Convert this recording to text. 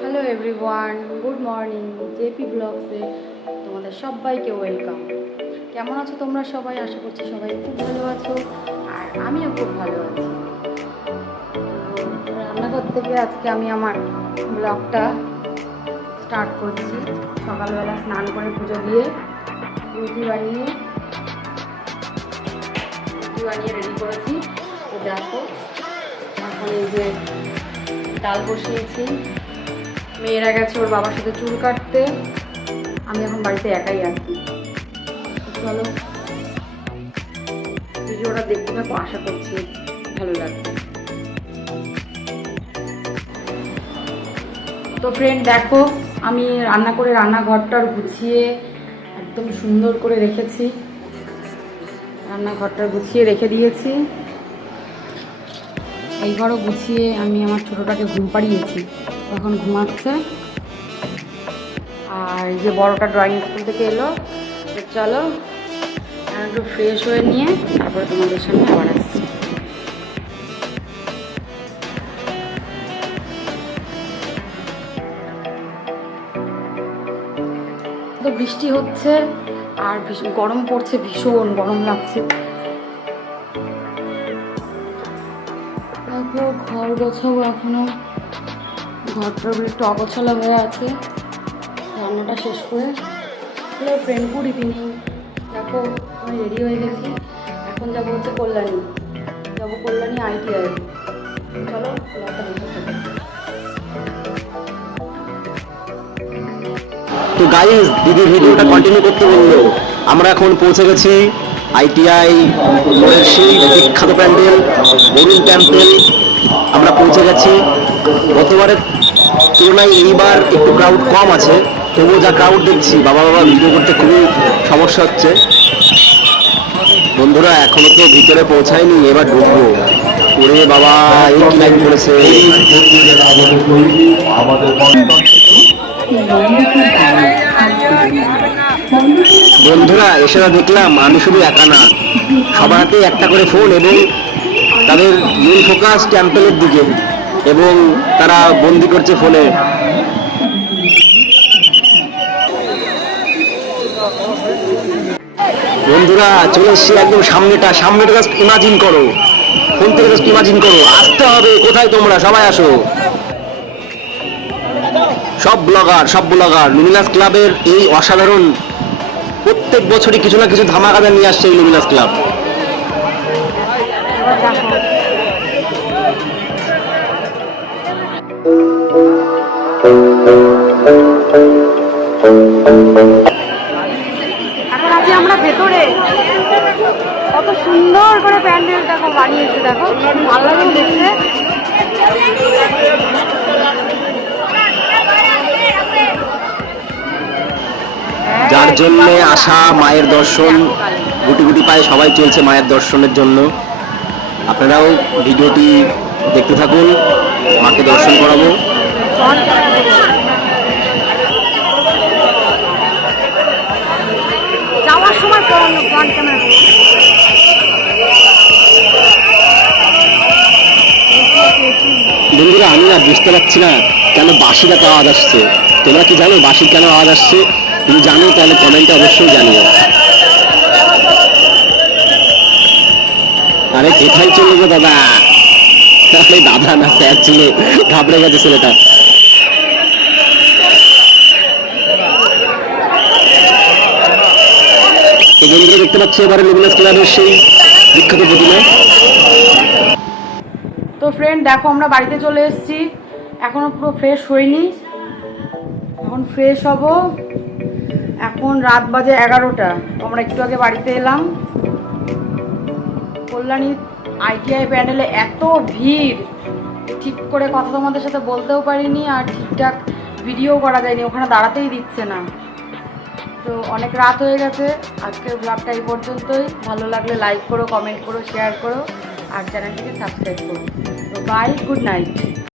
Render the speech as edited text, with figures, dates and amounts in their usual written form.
Hello everyone, good morning. JP ব্লগসে তোমাদের সবাইকে ওয়েলকাম। কেমন আছো তোমরা সবাই? আশা করছি সবাই খুব ভালো আছো, আর আমিও খুব ভালো আছি। রান্নাঘর থেকে আজকে আমি আমার ব্লগটা স্টার্ট করছি। সকালবেলা স্নান করে পুজো দিয়ে রুটি বানিয়ে রেডি করেছি। তো দেখো, এখন এই যে ডাল বসিয়েছি। মেয়েরা গেছে ওর বাবার সাথে চুল কাটতে, আমি এখন বাড়িতে একাই আছি। চলো ভিডিওটা দেখতে থাকো, আশা করছি ভালো লাগবে। তো ফ্রেন্ড দেখো, আমি রান্না করে রান্নাঘরটার গুছিয়ে একদম সুন্দর করে রেখেছি। রান্নাঘরটা গুছিয়ে রেখে দিয়েছি। এই ঘরও গুছিয়ে আমি আমার ছোটোটাকে ঘুম পাড়িয়েছি, এখন ঘুমাচ্ছে। আর এই যে বড়টা ড্রয়িং স্কুল থেকে এলো। তো চলো একটু ফ্রেশ হয়ে নিয়ে তারপরে তোমাদের সামনে আবার আসছি। তো বৃষ্টি হচ্ছে আর গরম পড়ছে, ভীষণ গরম লাগছে। দেখো ঘর গোছাবো, এখনো ঘরটার একটু অগোছালো হয়ে আছে। রান্নাটা শেষ করে হলো ফ্রেন্ড গুড ইভিনিং। দেখো আমি রেডি হয়ে গেছি, এখন যাবো হচ্ছে কল্যাণী। যাবো কল্যাণী ITI। চলো ব্লগটা দেখতে থাকো। তো গাইস, দিদি ভিডিওটা কন্টিনিউ করতে বললো। আমরা এখন পৌঁছে গেছি ITI মোড়ের সেই বিখ্যাত প্যান্ডেল বরুণ টেম্পল। আমরা পৌঁছে গেছি। গতবারের তুলনায় এইবার একটু ক্রাউড কম আছে, তবুও যা ক্রাউড দেখছি, বাবা ভিডিও করতে খুবই সমস্যা হচ্ছে। বন্ধুরা এখনো তো ভিতরে পৌঁছায়নি, এবার ঢুকবো। ওরে বাবা, এই কি লাইন পড়েছে! বন্ধুরা এসে দেখলাম আমি শুধু একা না, সবার হাতে একটা করে ফোন এবং তাদের মেন ফোকাস টেম্পলের দিকে, এবং তারা বন্দি করছে ফোনে। বন্ধুরা চলে এসছি একদম সামনেটা জাস্ট ইমাজিন করো, ফোন থেকে জাস্ট ইমাজিন করো। আসতে হবে, কোথায় তোমরা সবাই আসো। সব ব্লগার লুমিনাস ক্লাবের এই অসাধারণ, প্রত্যেক বছরই কিছু না কিছু ধামাকাদার নিয়ে আসছে এই লুমিনাস ক্লাব। এখন আছি আমরা ভেতরে। কত সুন্দর করে প্যান্ডেল দেখো বানিয়েছে, দেখো ভালো লাগে দেখতে। যার জন্য আসা মায়ের দর্শন, গুটি গুটি পায়ে সবাই চলছে মায়ের দর্শনের জন্য। আপনারাও ভিডিওটি দেখতে থাকুন, মাকে দর্শন করাবো। যাওয়ার সময় ফ্রন্ট ক্যামেরা। বন্ধুরা আমি না বুঝতে পারছি না কেন বাঁশির এত আওয়াজ আসছে। তোমরা কি জানো বাঁশির কেন আওয়াজ আসছে? তুমি জানো তাহলে কমেন্টে অবশ্যই জানিও। আরে কোথায় চলে গো দাদা? আরে দাদা না, স্যার ছিল, ঘাবড়ে গেছে ছেলেটা। বন্ধুরা দেখতে পাচ্ছি এবারে লুমিনাস ক্লাবের সেই বিখ্যাত প্রতিমা। তো ফ্রেন্ড দেখো আমরা বাড়িতে চলে এসেছি, এখনো পুরো ফ্রেশ হইনি। এখন ফ্রেশ হব। এখন রাত বাজে 11টা। আমরা একটু আগে বাড়িতে এলাম। কল্যাণী ITI প্যান্ডেলে এত ভিড়, ঠিক করে কথা তোমাদের সাথে বলতেও পারিনি, আর ঠিকঠাক ভিডিও করা যায়নি, ওখানে দাঁড়াতেই দিচ্ছে না। তো অনেক রাত হয়ে গেছে। আজকের ব্লগটা এই পর্যন্তই। ভালো লাগলে লাইক করো, কমেন্ট করো, শেয়ার করো, আর চ্যানেলটিকে সাবস্ক্রাইব করো। তো বাই, গুড নাইট।